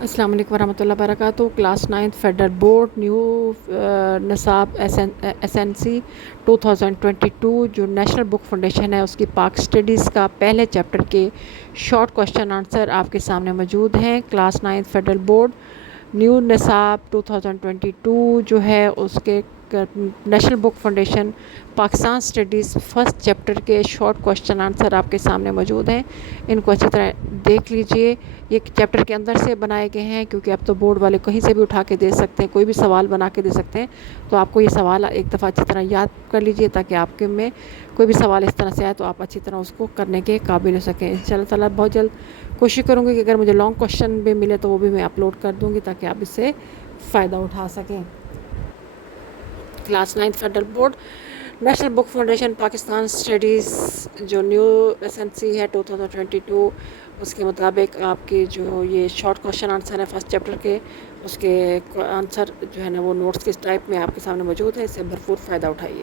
السلام علیکم ورحمۃ اللہ وبرکاتہ۔ کلاس 9 فیڈرل بورڈ نیو نصاب ایس این سی 2022 جو نیشنل بک فاؤنڈیشن ہے اس کی پاک اسٹڈیز کا پہلے چیپٹر کے شارٹ کوشچن آنسر آپ کے سامنے موجود ہیں۔ کلاس 9 فیڈرل بورڈ نیو نصاب 2022 جو ہے اس کے national book foundation Pakistan studies first chapter کے شارٹ کوشچن آنسر آپ کے سامنے موجود ہیں۔ ان کو اچھی طرح دیکھ لیجئے۔ یہ چیپٹر کے اندر سے بنائے گئے ہیں کیونکہ اب تو بورڈ والے کہیں سے بھی اٹھا کے دے سکتے ہیں، کوئی بھی سوال بنا کے دے سکتے ہیں، تو آپ کو یہ سوال ایک دفعہ اچھی طرح یاد کر لیجئے تاکہ آپ کے میں کوئی بھی سوال اس طرح سے آئے تو آپ اچھی طرح اس کو کرنے کے قابل ہو سکیں۔ انشاءاللہ تعالیٰ بہت جلد کوشش کروں گی کہ اگر مجھے لانگ کوشچن بھی ملے تو وہ بھی میں اپلوڈ کر دوں گی تاکہ آپ اس سے فائدہ اٹھا سکیں۔ Class 9 federal board national book foundation Pakistan studies جو نیو ایس این سی ہے 2022 اس کے مطابق آپ کی جو یہ شارٹ کوشچن آنسر ہے فرسٹ چیپٹر کے، اس کے آنسر جو ہے نا وہ نوٹس کے ٹائپ میں آپ کے سامنے موجود ہے، اس سے بھرپور فائدہ اٹھائیے۔